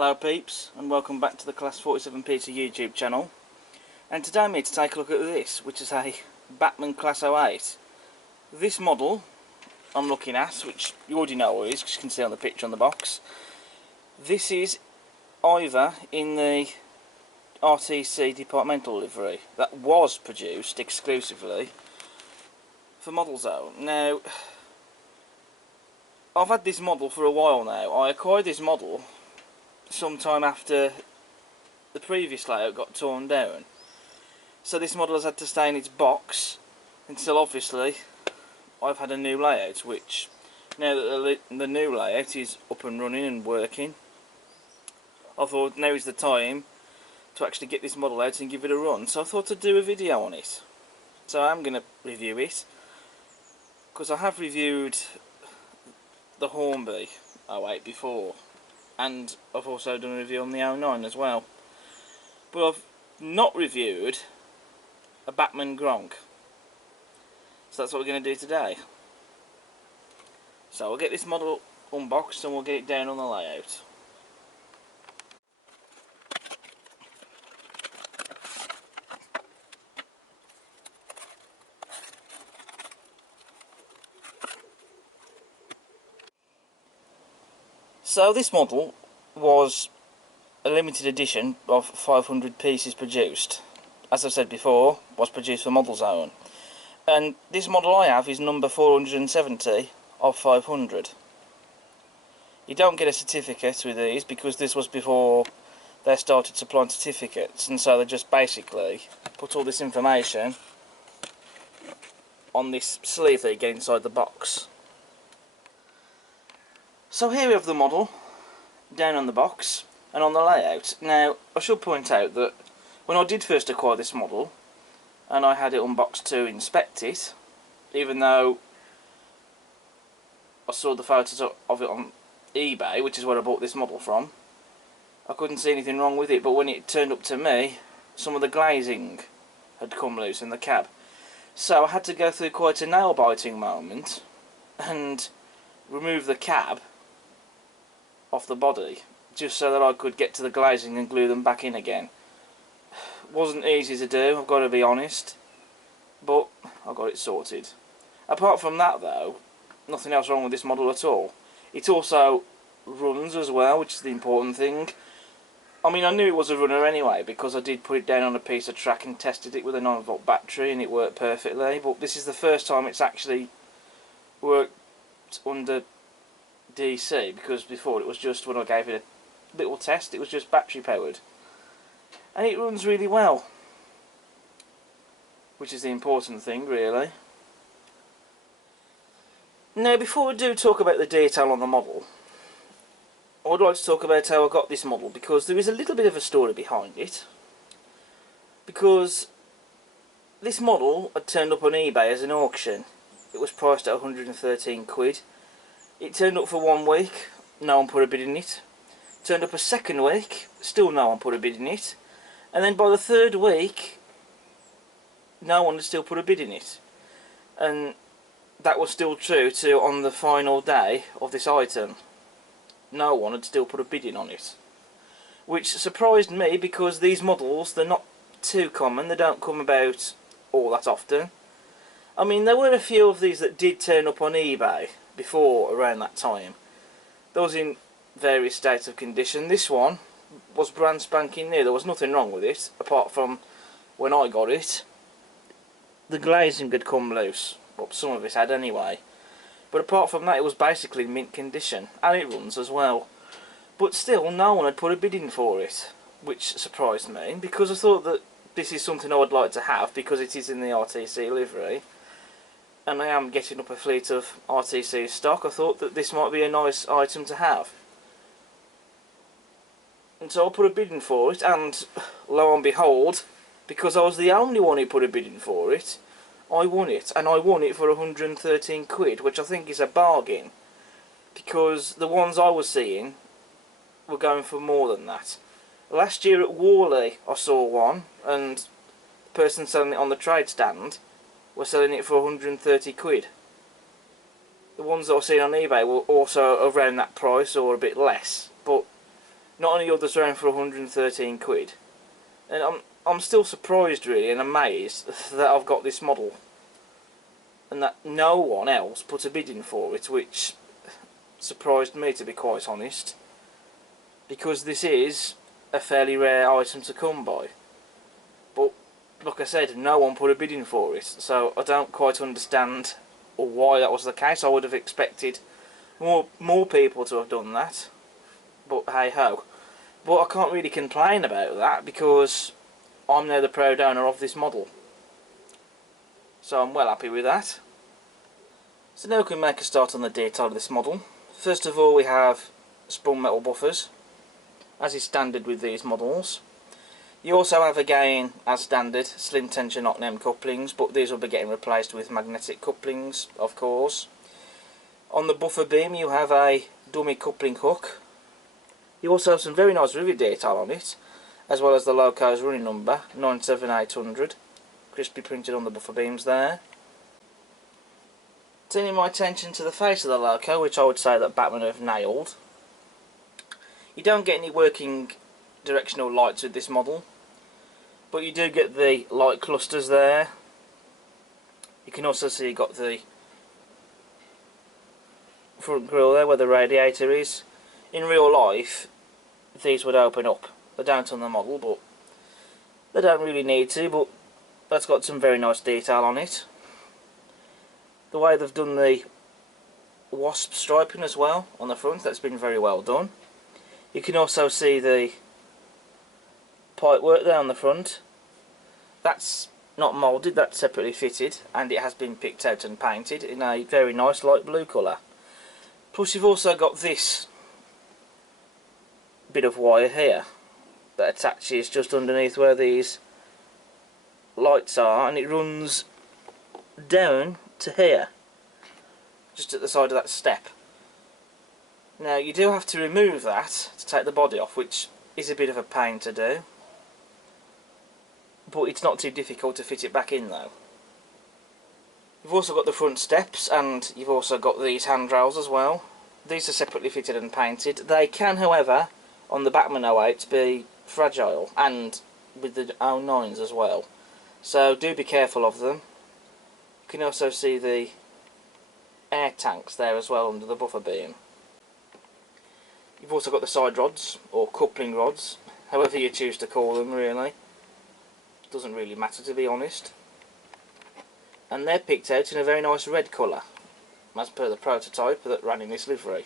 Hello peeps, and welcome back to the Class 47 Peter YouTube channel. And today I'm here to take a look at this, which is a Bachmann Class 08. This model I'm looking at, which you already know what it is because you can see on the picture on the box. This is Ivor in the RTC departmental livery that was produced exclusively for Modelzone. Now, I've had this model for a while now. I acquired this model sometime after the previous layout got torn down, so this model has had to stay in its box until obviously I've had a new layout, which now that the new layout is up and running and working, I thought now is the time to actually get this model out and give it a run. So I thought I'd do a video on it. So I'm going to review it because I have reviewed the Hornby 08 before, and I've also done a review on the 09 as well. But I've not reviewed a Bachmann Gronk. So that's what we're going to do today. So we'll get this model unboxed and we'll get it down on the layout. So this model was a limited edition of 500 pieces produced. As I've said before, was produced for Modelzone. And this model I have is number 470 of 500. You don't get a certificate with these because this was before they started supplying certificates, and so they just basically put all this information on this sleeve that you get inside the box. So here we have the model down on the box and on the layout. Now I should point out that when I did first acquire this model and I had it unboxed to inspect it, even though I saw the photos of it on eBay, which is where I bought this model from, I couldn't see anything wrong with it. But when it turned up to me, some of the glazing had come loose in the cab, so I had to go through quite a nail biting moment and remove the cab off the body just so that I could get to the glazing and glue them back in again. Wasn't easy to do, I've got to be honest, but I got it sorted. Apart from that though, nothing else wrong with this model at all. It also runs as well, which is the important thing. I mean, I knew it was a runner anyway because I did put it down on a piece of track and tested it with a 9-volt battery and it worked perfectly, but this is the first time it's actually worked under DC, because before it was just, when I gave it a little test, it was just battery powered, and it runs really well, which is the important thing really. Now before we do talk about the detail on the model, I would like to talk about how I got this model, because there is a little bit of a story behind it. Because this model had turned up on eBay as an auction. It was priced at 113 quid. It turned up for 1 week, no one put a bid in it. Turned up a second week, still no one put a bid in it. And then by the third week, no one had still put a bid in it. And that was still true to on the final day of this item. No one had still put a bid in on it. Which surprised me, because these models, they're not too common, they don't come about all that often. I mean, there were a few of these that did turn up on eBay before around that time. Those in various states of condition. This one was brand spanking new. There was nothing wrong with it apart from when I got it the glazing had come loose. Well, some of it had anyway, but apart from that it was basically mint condition, and it runs as well. But still no one had put a bid in for it, which surprised me, because I thought that this is something I would like to have because it is in the RTC livery and I am getting up a fleet of RTC stock. I thought that this might be a nice item to have. And so I put a bid in for it, and lo and behold, because I was the only one who put a bid in for it, I won it. And I won it for 113 quid, which I think is a bargain, because the ones I was seeing were going for more than that. Last year at Worley I saw one, and the person selling it on the trade stand were selling it for 130 quid. The ones that I was seeing on eBay were also around that price or a bit less, but not only others around for 113 quid, and I'm still surprised really and amazed that I've got this model and that no one else put a bid in for it, which surprised me, to be quite honest, because this is a fairly rare item to come by. But like I said, no one put a bid in for it, so I don't quite understand why that was the case. I would have expected more people to have done that, but hey ho. But I can't really complain about that because I'm now the proud owner of this model, so I'm well happy with that. So now we can make a start on the detail of this model. First of all, we have sprung metal buffers, as is standard with these models. You also have, again, as standard, slim tension knock-down couplings, but these will be getting replaced with magnetic couplings, of course. On the buffer beam you have a dummy coupling hook. You also have some very nice rivet detail on it, as well as the loco's running number, 97800, crisply printed on the buffer beams there. Turning my attention to the face of the loco, which I would say that Bachmann have nailed. You don't get any working directional lights with this model, but you do get the light clusters there. You can also see you've got the front grille there where the radiator is. In real life these would open up. They don't on the model, but they don't really need to, but that's got some very nice detail on it. The way they've done the wasp striping as well on the front, that's been very well done. You can also see the pipe work there on the front. That's not moulded, that's separately fitted, and it has been picked out and painted in a very nice light blue colour. Plus you've also got this bit of wire here that attaches just underneath where these lights are, and it runs down to here, just at the side of that step. Now you do have to remove that to take the body off, which is a bit of a pain to do, but it's not too difficult to fit it back in though. You've also got the front steps, and you've also got these handrails as well. These are separately fitted and painted. They can, however, on the Bachmann 08s be fragile, and with the 09s as well, so do be careful of them. You can also see the air tanks there as well under the buffer beam. You've also got the side rods, or coupling rods, however you choose to call them really. Doesn't really matter, to be honest. And they're picked out in a very nice red colour, as per the prototype that ran in this livery.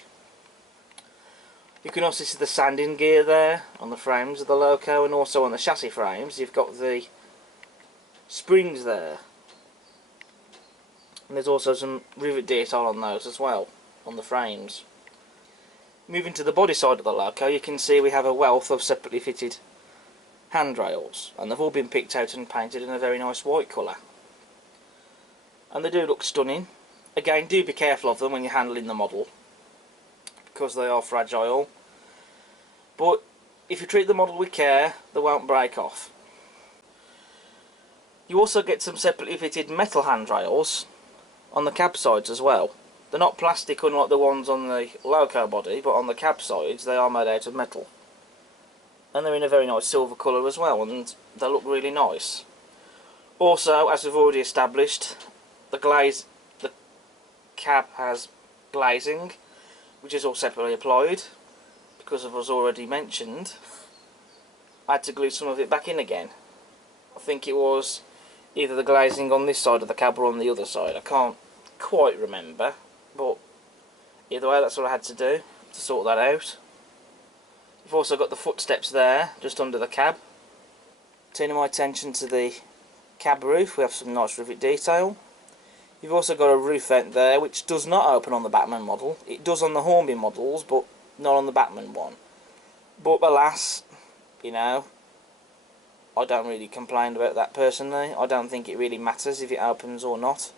You can also see the sanding gear there on the frames of the loco, and also on the chassis frames you've got the springs there. And there's also some rivet detail on those as well, on the frames. Moving to the body side of the loco, you can see we have a wealth of separately fitted handrails, and they've all been picked out and painted in a very nice white colour. And they do look stunning. Again, do be careful of them when you're handling the model, because they are fragile. But if you treat the model with care, they won't break off. You also get some separately fitted metal handrails on the cab sides as well. They're not plastic unlike the ones on the loco body, but on the cab sides they are made out of metal. And they're in a very nice silver colour as well, and they look really nice. Also, as we've already established, the cab has glazing, which is all separately applied. Because of as already mentioned, I had to glue some of it back in again. I think it was either the glazing on this side of the cab or on the other side. I can't quite remember, but either way that's what I had to do to sort that out. You've also got the footsteps there, just under the cab. Turning my attention to the cab roof, we have some nice rivet detail. You've also got a roof vent there, which does not open on the Bachmann model. It does on the Hornby models, but not on the Bachmann one. But alas, you know, I don't really complain about that personally. I don't think it really matters if it opens or not.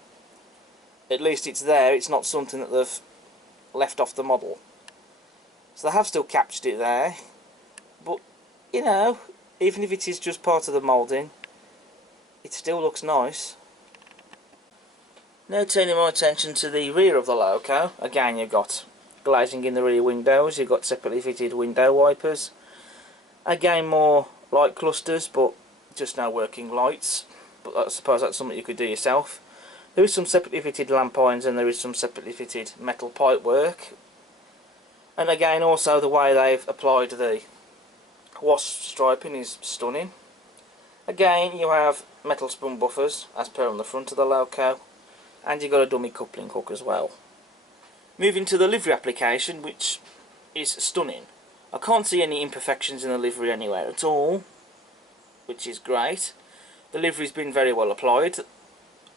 At least it's there, it's not something that they've left off the model. So they have still captured it there, but you know, even if it is just part of the moulding, it still looks nice. Now turning my attention to the rear of the loco, again you've got glazing in the rear windows, you've got separately fitted window wipers, Again, more light clusters, but just no working lights. But I suppose that's something you could do yourself. There is some separately fitted lamp irons and there is some separately fitted metal pipe work. And again, also the way they've applied the wasp striping is stunning. Again, you have metal spun buffers as per on the front of the loco, and you've got a dummy coupling hook as well. Moving to the livery application, which is stunning. I can't see any imperfections in the livery anywhere at all, which is great. The livery's been very well applied.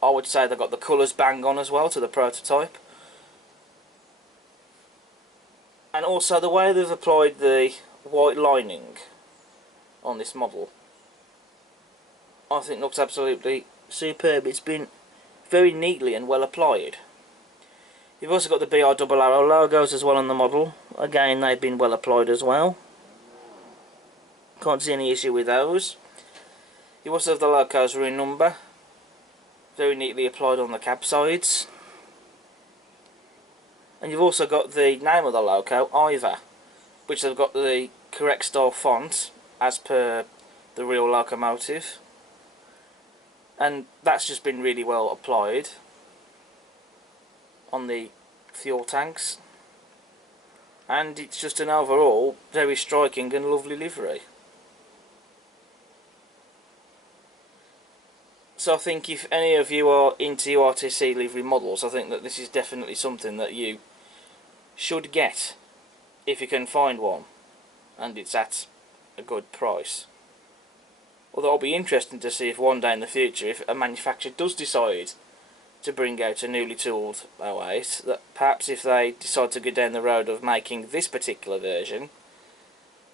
I would say they've got the colours bang on as well to the prototype. And also the way they've applied the white lining on this model, I think looks absolutely superb. It's been very neatly and well applied. You've also got the BR double arrow logos as well on the model. Again, they've been well applied as well. Can't see any issue with those. You also have the locos ring number, very neatly applied on the cab sides. And you've also got the name of the loco, Ivor, which they've got the correct style font as per the real locomotive. And that's just been really well applied on the fuel tanks. And it's just an overall very striking and lovely livery. So I think if any of you are into RTC livery models, I think that this is definitely something that you should get if you can find one, and it's at a good price. Although it'll be interesting to see if one day in the future, if a manufacturer does decide to bring out a newly tooled 08, that perhaps if they decide to go down the road of making this particular version,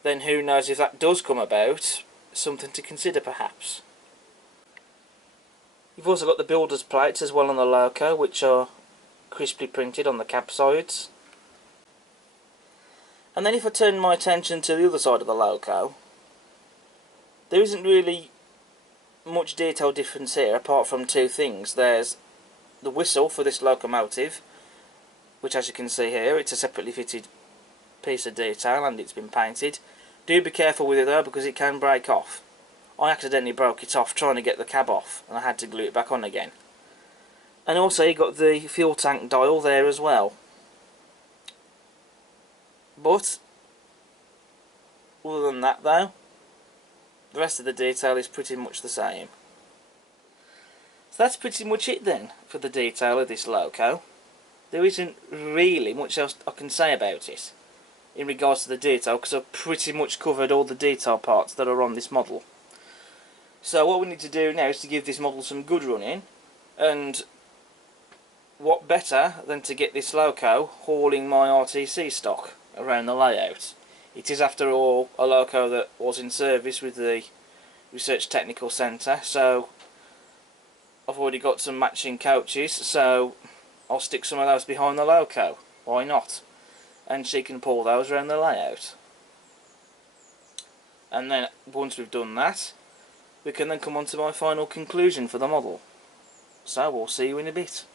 then who knows, if that does come about, something to consider perhaps. You've also got the builder's plates as well on the loco, which are crisply printed on the cab sides. And then if I turn my attention to the other side of the loco, there isn't really much detail difference here apart from two things. There's the whistle for this locomotive, which as you can see here, it's a separately fitted piece of detail and it's been painted. Do be careful with it though, because it can break off. I accidentally broke it off trying to get the cab off and I had to glue it back on again. And also you got the fuel tank dial there as well. But other than that though, the rest of the detail is pretty much the same. So that's pretty much it then for the detail of this loco. There isn't really much else I can say about it in regards to the detail, because I've pretty much covered all the detail parts that are on this model. So what we need to do now is to give this model some good running, and what better than to get this loco hauling my RTC stock around the layout. It is after all a loco that was in service with the Research Technical Centre, so I've already got some matching coaches, so I'll stick some of those behind the loco. Why not? And she can pull those around the layout. And then once we've done that, we can then come on to my final conclusion for the model. So we'll see you in a bit.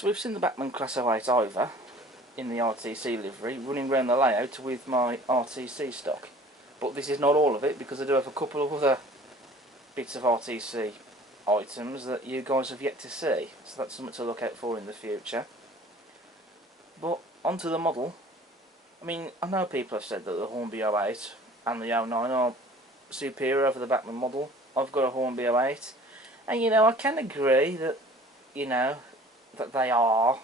So we've seen the Bachmann Class 08 Ivor in the RTC livery running around the layout with my RTC stock. But this is not all of it, because I do have a couple of other bits of RTC items that you guys have yet to see. So that's something to look out for in the future. But onto the model. I mean, I know people have said that the Hornby 08 and the 09 are superior over the Bachmann model. I've got a Hornby 08, and you know, I can agree that, you know, that they are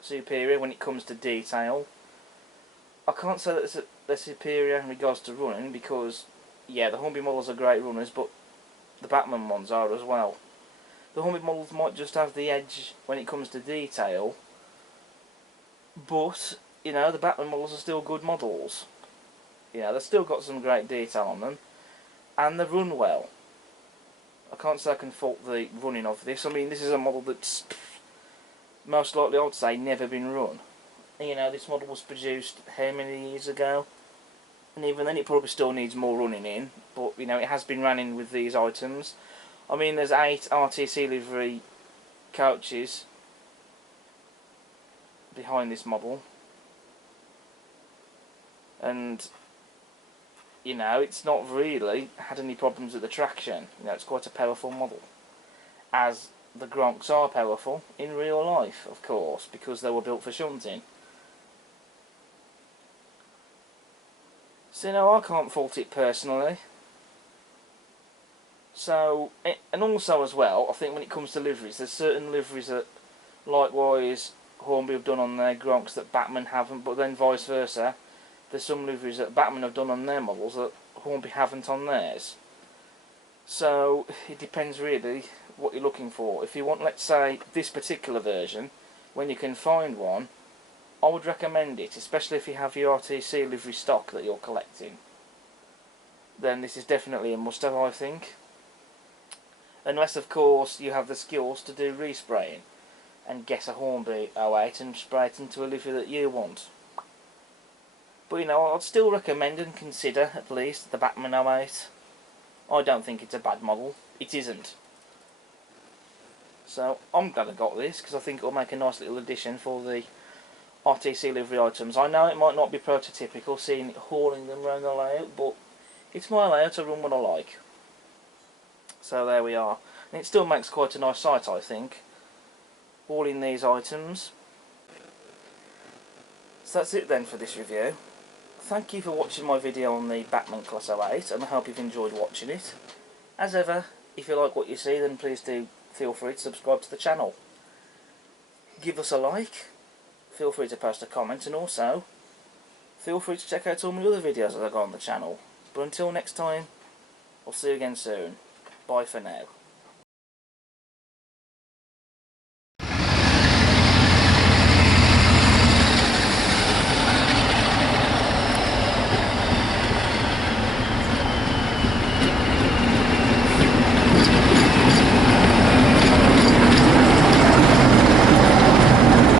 superior when it comes to detail. I can't say that they're superior in regards to running, because yeah, the Hornby models are great runners, but the Bachmann ones are as well. The Hornby models might just have the edge when it comes to detail, but you know, the Bachmann models are still good models. You know, they've still got some great detail on them, and they run well. I can't say I can fault the running of this. I mean, this is a model that's most likely, I would say, never been run. And, you know, this model was produced how many years ago? And even then it probably still needs more running in, but you know, it has been running with these items. I mean, there's 8 RTC livery coaches behind this model, and you know, it's not really had any problems with the traction. You know, it's quite a powerful model, as the Gronks are powerful in real life, of course, because they were built for shunting. So, you know, I can't fault it personally. So, and also as well, I think when it comes to liveries, there's certain liveries that, likewise, Hornby have done on their Gronks that Bachmann haven't, but then vice versa. There's some liveries that Bachmann have done on their models that Hornby haven't on theirs. So, it depends really what you're looking for. If you want, let's say, this particular version, when you can find one, I would recommend it, especially if you have your RTC livery stock that you're collecting. Then this is definitely a must-have, I think. Unless, of course, you have the skills to do respraying and get a Hornby 08 and spray it into a livery that you want. But you know, I'd still recommend and consider at least the Bachmann 08. I don't think it's a bad model. It isn't. So I'm glad I got this, because I think it'll make a nice little addition for the RTC livery items. I know it might not be prototypical seeing it hauling them around the layout, but it's my layout, to run what I like. So there we are. And it still makes quite a nice sight, I think, hauling these items. So that's it then for this review. Thank you for watching my video on the Bachmann Class 08, and I hope you've enjoyed watching it. As ever, if you like what you see, then please do feel free to subscribe to the channel. Give us a like, feel free to post a comment, and also feel free to check out all my other videos that I've got on the channel. But until next time, I'll see you again soon. Bye for now.